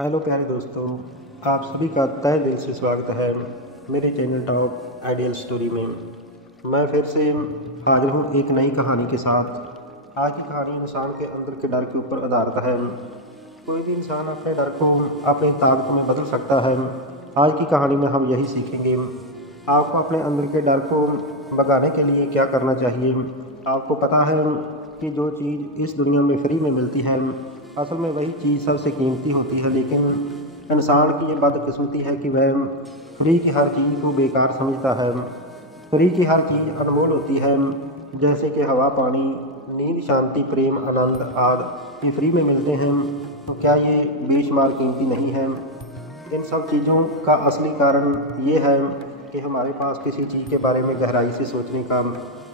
Hello प्यारे दोस्तों, आप सभी का तहे दिल से स्वागत है मेरे चैनल टॉप आइडियल स्टोरी में। मैं फिर से हाजिर हूँ एक नई कहानी के साथ। आज की कहानी इंसान के अंदर के डर के ऊपर आधारित है। कोई भी इंसान अपने डर को अपनी ताकत में बदल सकता है। आज की कहानी में हम यही सीखेंगे। आपको अपने अंदर के डर को भगाने के लिए क्या करना चाहिए। आपको पता है कि जो चीज़ इस दुनिया में फ्री में मिलती है, असल में वही चीज़ सबसे कीमती होती है। लेकिन इंसान की ये बदकिस्मती है कि वह फ्री की हर चीज़ को बेकार समझता है। फ्री की हर चीज़ अनमोल होती है, जैसे कि हवा, पानी, नींद, शांति, प्रेम, आनंद आदि ये फ्री में मिलते हैं। तो क्या ये बेशुमार कीमती नहीं है? इन सब चीज़ों का असली कारण ये है कि हमारे पास किसी चीज़ के बारे में गहराई से सोचने का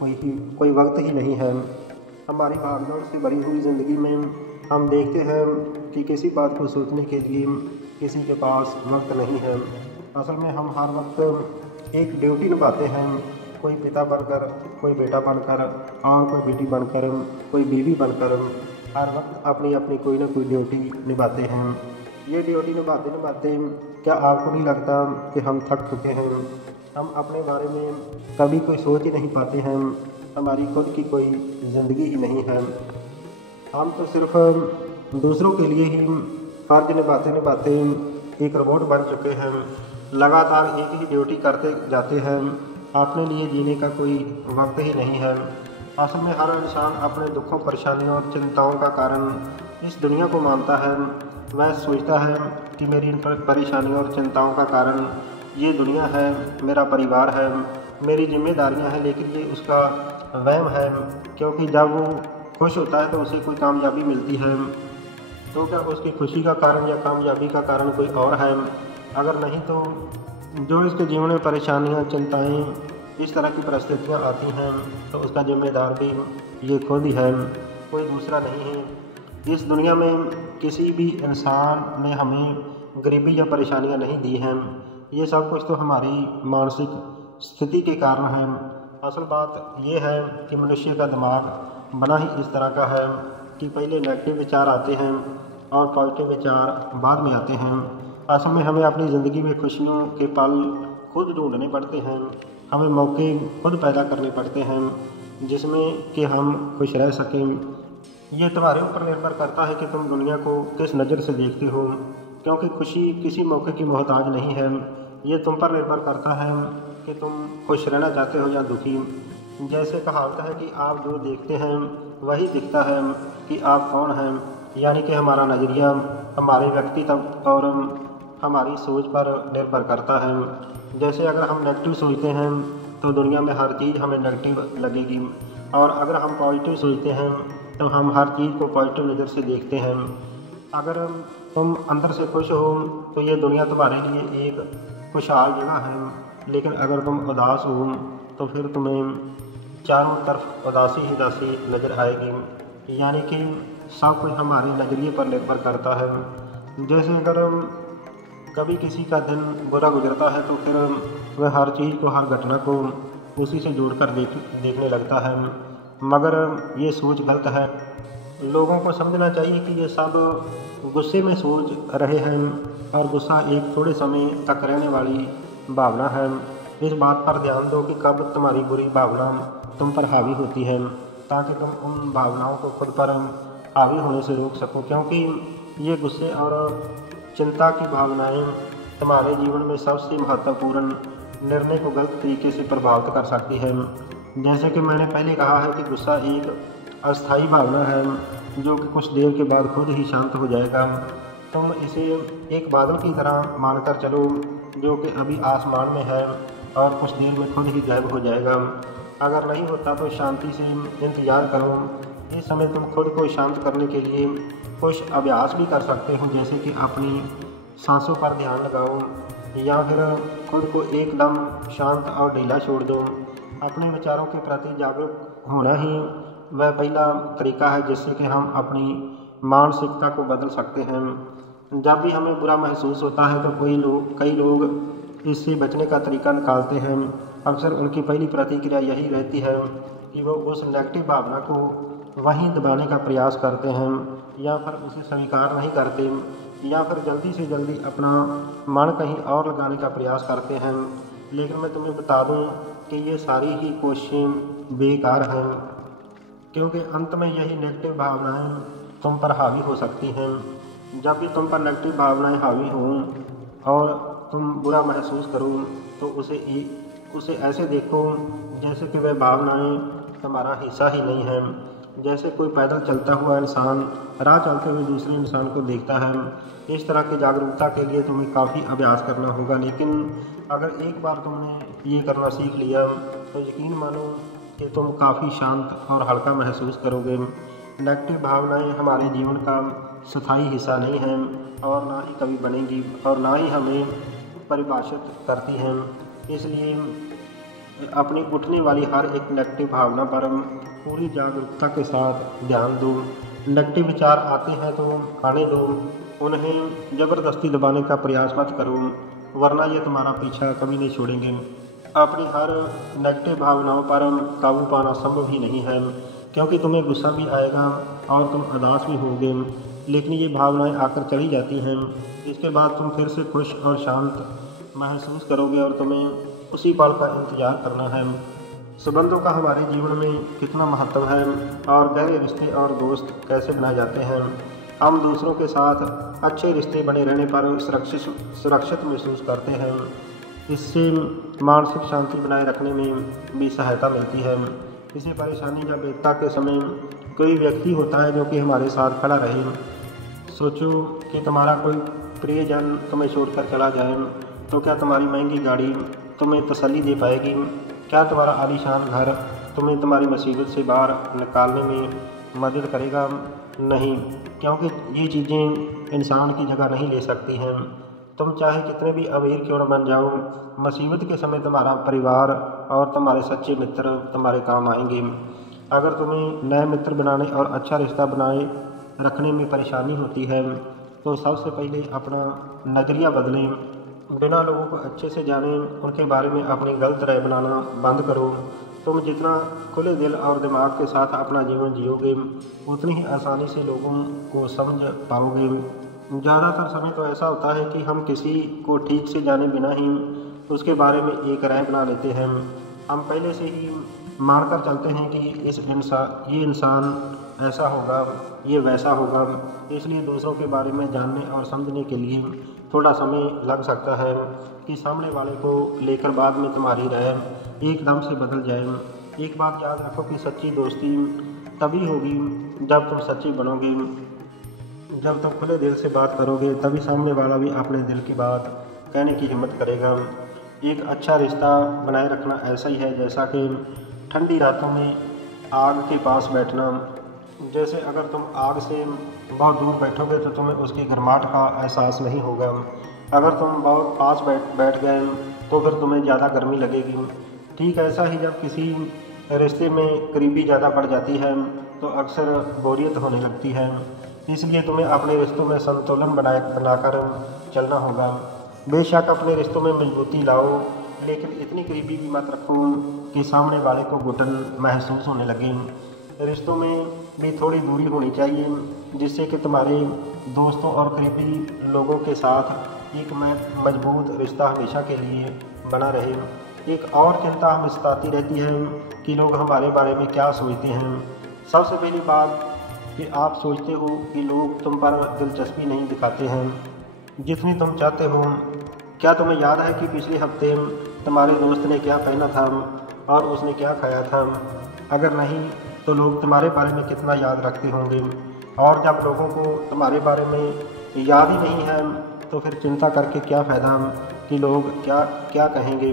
कोई वक्त ही नहीं है। हमारी भागदौड़ से भरी हुई ज़िंदगी में हम देखते हैं कि किसी बात को सोचने के लिए किसी के पास वक्त नहीं है। असल में हम हर वक्त एक ड्यूटी निभाते हैं, कोई पिता बनकर, कोई बेटा बनकर और कोई बेटी बनकर, कोई बीवी बनकर। हर वक्त अपनी अपनी कोई ना कोई ड्यूटी निभाते हैं। ये ड्यूटी निभाते निभाते क्या आपको नहीं लगता कि हम थक चुके हैं? हम अपने बारे में कभी कोई सोच ही नहीं पाते हैं। हमारी खुद की कोई ज़िंदगी ही नहीं है। हम तो सिर्फ दूसरों के लिए ही फर्ज निभाते निभाते एक रोबोट बन चुके हैं। लगातार एक ही ड्यूटी करते जाते हैं। अपने लिए जीने का कोई वक्त ही नहीं है। असल में हर इंसान अपने दुखों, परेशानियों और चिंताओं का कारण इस दुनिया को मानता है। वह सोचता है कि मेरी इन परेशानियों और चिंताओं का कारण ये दुनिया है, मेरा परिवार है, मेरी जिम्मेदारियां हैं। लेकिन ये उसका वहम है, क्योंकि जब वो खुश होता है तो उसे कोई कामयाबी मिलती है, तो क्या उसकी खुशी का कारण या कामयाबी का कारण कोई और है? अगर नहीं तो जो इसके जीवन में परेशानियां, चिंताएं, इस तरह की परिस्थितियां आती हैं तो उसका जिम्मेदार भी ये खुद ही है, कोई दूसरा नहीं है। इस दुनिया में किसी भी इंसान ने हमें गरीबी या परेशानियां नहीं दी हैं। ये सब कुछ तो हमारी मानसिक स्थिति के कारण है। असल बात यह है कि मनुष्य का दिमाग बना ही इस तरह का है कि पहले नेगेटिव विचार आते हैं और पॉजिटिव विचार बाद में आते हैं। असल में हमें अपनी ज़िंदगी में खुशियों के पल खुद ढूंढने पड़ते हैं। हमें मौके खुद पैदा करने पड़ते हैं जिसमें कि हम खुश रह सकें। ये तुम्हारे ऊपर निर्भर करता है कि तुम दुनिया को किस नज़र से देखते हो, क्योंकि खुशी किसी मौके की मोहताज नहीं है। ये तुम पर निर्भर करता है कि तुम खुश रहना चाहते हो या दुखी। जैसे कहावत है कि आप जो देखते हैं वही दिखता है कि आप कौन हैं, यानी कि हमारा नज़रिया हमारे व्यक्तित्व और हमारी सोच पर निर्भर करता है। जैसे अगर हम नेगेटिव सोचते हैं तो दुनिया में हर चीज़ हमें नेगेटिव लगेगी, और अगर हम पॉजिटिव सोचते हैं तो हम हर चीज़ को पॉजिटिव नज़र से देखते हैं। अगर तुम अंदर से खुश हो तो ये दुनिया तुम्हारे लिए एक खुशहाल जगह है, लेकिन अगर तुम उदास हो तो फिर तुम्हें चारों तरफ उदासी ही उदासी नज़र आएगी। यानी कि सब कुछ हमारे नज़रिए पर निर्भर करता है। जैसे अगर कभी किसी का दिन बुरा गुजरता है तो फिर वह हर चीज़ को, हर घटना को उसी से जोड़कर देखने लगता है, मगर ये सोच गलत है। लोगों को समझना चाहिए कि ये सब गुस्से में सोच रहे हैं, और गुस्सा एक थोड़े समय तक रहने वाली भावना है। इस बात पर ध्यान दो कि कब तुम्हारी बुरी भावना तुम पर हावी होती है, ताकि तुम उन भावनाओं को खुद पर हावी होने से रोक सको। क्योंकि ये गुस्से और चिंता की भावनाएं तुम्हारे जीवन में सबसे महत्वपूर्ण निर्णय को गलत तरीके से प्रभावित कर सकती है। जैसे कि मैंने पहले कहा है कि गुस्सा एक अस्थायी भावना है जो कि कुछ देर के बाद खुद ही शांत हो जाएगा। तुम इसे एक बादल की तरह मानकर चलो जो कि अभी आसमान में है और कुछ देर में खुद ही गायब हो जाएगा। अगर नहीं होता तो शांति से इंतज़ार करो। इस समय तुम खुद को शांत करने के लिए कुछ अभ्यास भी कर सकते हो, जैसे कि अपनी सांसों पर ध्यान लगाओ, या फिर खुद को एकदम शांत और ढीला छोड़ दो। अपने विचारों के प्रति जागरूक होना ही वह पहला तरीका है जिससे कि हम अपनी मानसिकता को बदल सकते हैं। जब भी हमें बुरा महसूस होता है तो कई लोग इससे बचने का तरीका निकालते हैं। अक्सर उनकी पहली प्रतिक्रिया यही रहती है कि वो उस नेगेटिव भावना को वहीं दबाने का प्रयास करते हैं, या फिर उसे स्वीकार नहीं करते। या फिर जल्दी से जल्दी अपना मन कहीं और लगाने का प्रयास करते हैं। लेकिन मैं तुम्हें बता दूं कि ये सारी ही कोशिशें बेकार हैं, क्योंकि अंत में यही नेगेटिव भावनाएं तुम पर हावी हो सकती हैं। जब भी तुम पर नेगेटिव भावनाएं हावी हों और तुम बुरा महसूस करो तो उसे ऐसे देखो जैसे कि वह भावनाएं तुम्हारा हिस्सा ही नहीं है। जैसे कोई पैदल चलता हुआ इंसान राह चलते हुए दूसरे इंसान को देखता है। इस तरह की जागरूकता के लिए तुम्हें काफ़ी अभ्यास करना होगा, लेकिन अगर एक बार तुमने ये करना सीख लिया तो यकीन मानो कि तुम काफ़ी शांत और हल्का महसूस करोगे। नेगेटिव भावनाएं हमारे जीवन का स्थायी हिस्सा नहीं हैं और ना ही कभी बनेंगी और ना ही हमें परिभाषित करती हैं। इसलिए अपनी उठने वाली हर एक नेगेटिव भावना पर पूरी जागरूकता के साथ ध्यान दो। नेगेटिव विचार आते हैं तो आने दो, उन्हें ज़बरदस्ती दबाने का प्रयास मत करो, वरना ये तुम्हारा पीछा कभी नहीं छोड़ेंगे। अपनी हर नेगेटिव भावनाओं पर काबू पाना संभव ही नहीं है, क्योंकि तुम्हें गुस्सा भी आएगा और तुम उदास भी होगे, लेकिन ये भावनाएं आकर चली जाती हैं। इसके बाद तुम फिर से खुश और शांत महसूस करोगे और तुम्हें उसी पल का इंतज़ार करना है। संबंधों का हमारे जीवन में कितना महत्व है और गहरे रिश्ते और दोस्त कैसे बनाए जाते हैं। हम दूसरों के साथ अच्छे रिश्ते बने रहने पर सुरक्षित महसूस करते हैं। इससे मानसिक शांति बनाए रखने में भी सहायता मिलती है। किसी परेशानी या विपदा के समय कोई व्यक्ति होता है जो कि हमारे साथ खड़ा रहे। सोचो कि तुम्हारा कोई प्रियजन तुम्हें छोड़कर चला जाए तो क्या तुम्हारी महंगी गाड़ी तुम्हें तसल्ली दे पाएगी? क्या तुम्हारा आलीशान घर तुम्हें तुम्हारी मुसीबत से बाहर निकालने में मदद करेगा? नहीं, क्योंकि ये चीज़ें इंसान की जगह नहीं ले सकती हैं। तुम चाहे कितने भी अमीर क्यों न बन जाओ, मुसीबत के समय तुम्हारा परिवार और तुम्हारे सच्चे मित्र तुम्हारे काम आएंगे। अगर तुम्हें नए मित्र बनाने और अच्छा रिश्ता बनाए रखने में परेशानी होती है तो सबसे पहले अपना नज़रिया बदलें। बिना लोगों को अच्छे से जाने उनके बारे में अपनी गलत राय बनाना बंद करो। तुम जितना खुले दिल और दिमाग के साथ अपना जीवन जियोगे उतनी ही आसानी से लोगों को समझ पाओगे। ज़्यादातर समय तो ऐसा होता है कि हम किसी को ठीक से जाने बिना ही उसके बारे में एक राय बना लेते हैं। हम पहले से ही मानकर चलते हैं कि ये इंसान ऐसा होगा, ये वैसा होगा। इसलिए दूसरों के बारे में जानने और समझने के लिए थोड़ा समय लग सकता है कि सामने वाले को लेकर बाद में तुम्हारी राय एकदम से बदल जाए। एक बात याद रखो कि सच्ची दोस्ती तभी होगी जब तुम सच्ची बनोगे। जब तुम खुले दिल से बात करोगे तभी सामने वाला भी अपने दिल की बात कहने की हिम्मत करेगा। एक अच्छा रिश्ता बनाए रखना ऐसा ही है जैसा कि ठंडी रातों में आग के पास बैठना। जैसे अगर तुम आग से बहुत दूर बैठोगे तो तुम्हें उसकी गर्माहट का एहसास नहीं होगा। अगर तुम बहुत पास बैठ गए तो फिर तुम्हें ज़्यादा गर्मी लगेगी। ठीक ऐसा ही जब किसी रिश्ते में करीबी ज़्यादा बढ़ जाती है तो अक्सर बोरियत होने लगती है। इसलिए तुम्हें अपने रिश्तों में संतुलन बनाकर चलना होगा। बेशक अपने रिश्तों में मजबूती लाओ, लेकिन इतनी करीबी भी मत रखो कि सामने वाले को घुटन महसूस होने लगे। रिश्तों में भी थोड़ी दूरी होनी चाहिए जिससे कि तुम्हारे दोस्तों और करीबी लोगों के साथ एक मजबूत रिश्ता हमेशा के लिए बना रहे। एक और चिंता हमें सताती रहती है कि लोग हमारे बारे में क्या सोचते हैं। सबसे पहली बात कि आप सोचते हो कि लोग तुम पर दिलचस्पी नहीं दिखाते हैं जितनी तुम चाहते हो। क्या तुम्हें याद है कि पिछले हफ्ते तुम्हारे दोस्त ने क्या पहना था और उसने क्या खाया था? अगर नहीं तो लोग तुम्हारे बारे में कितना याद रखते होंगे। और जब लोगों को तुम्हारे बारे में याद ही नहीं है तो फिर चिंता करके क्या फ़ायदा कि लोग क्या कहेंगे।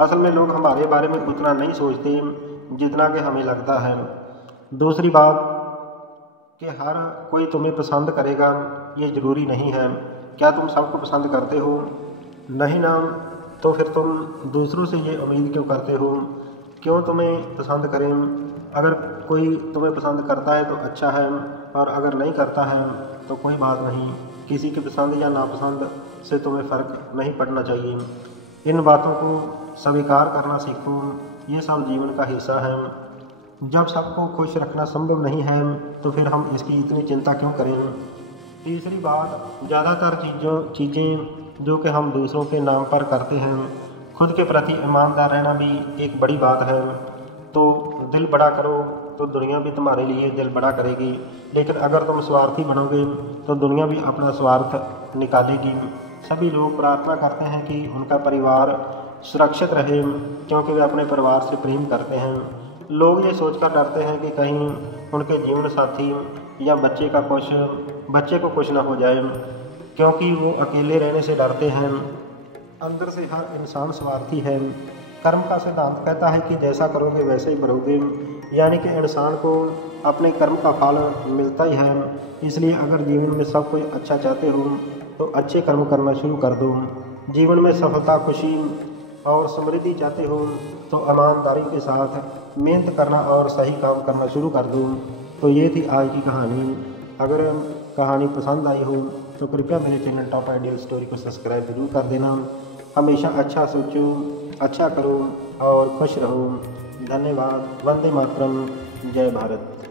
असल में लोग हमारे बारे में उतना नहीं सोचते जितना कि हमें लगता है। दूसरी बात कि हर कोई तुम्हें पसंद करेगा ये ज़रूरी नहीं है। क्या तुम सबको पसंद करते हो? नहीं ना, तो फिर तुम दूसरों से ये उम्मीद क्यों करते हो? क्यों तुम्हें पसंद करें? अगर कोई तुम्हें पसंद करता है तो अच्छा है, और अगर नहीं करता है तो कोई बात नहीं। किसी की पसंद या नापसंद से तुम्हें फ़र्क नहीं पड़ना चाहिए। इन बातों को स्वीकार करना सीखो, ये सब जीवन का हिस्सा है। जब सबको खुश रखना संभव नहीं है तो फिर हम इसकी इतनी चिंता क्यों करें? तीसरी बात, ज़्यादातर चीज़ें जो कि हम दूसरों के नाम पर करते हैं, खुद के प्रति ईमानदार रहना भी एक बड़ी बात है। तो दिल बड़ा करो तो दुनिया भी तुम्हारे लिए दिल बड़ा करेगी, लेकिन अगर तुम स्वार्थी बनोगे तो दुनिया भी अपना स्वार्थ निकालेगी। सभी लोग प्रार्थना करते हैं कि उनका परिवार सुरक्षित रहे, क्योंकि वे अपने परिवार से प्रेम करते हैं। लोग ये सोचकर डरते हैं कि कहीं उनके जीवन साथी या बच्चे को कुछ न हो जाए, क्योंकि वो अकेले रहने से डरते हैं। अंदर से हर इंसान स्वार्थी है। कर्म का सिद्धांत कहता है कि जैसा करोगे वैसे ही भरोगे, यानी कि इंसान को अपने कर्म का फल मिलता ही है। इसलिए अगर जीवन में सब कुछ अच्छा चाहते हो तो अच्छे कर्म करना शुरू कर दो। जीवन में सफलता, खुशी और समृद्धि चाहते हो तो ईमानदारी के साथ मेहनत करना और सही काम करना शुरू कर दो। तो ये थी आज की कहानी। अगर कहानी पसंद आई हो तो कृपया मेरे चैनल टॉप आइडियल स्टोरी को सब्सक्राइब जरूर कर देना। हमेशा अच्छा सोचो, अच्छा करो और खुश रहो। धन्यवाद। वंदे मातरम। जय भारत।